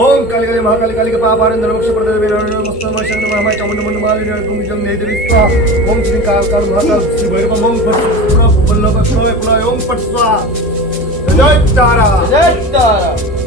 ओम काली काली महाकाली काली का पापारं धर्मक्ष प्रदेवे नमस्तम शंकर महामाय चामुंड मुंड मालिनी गुंजम नेदरी स्वाहा ओम श्री काल काल महाकाल श्री भैरव ओम फट पुरा बल्लभ प्रणय प्रणय ओम फट स्वाहा जय तारा जय तारा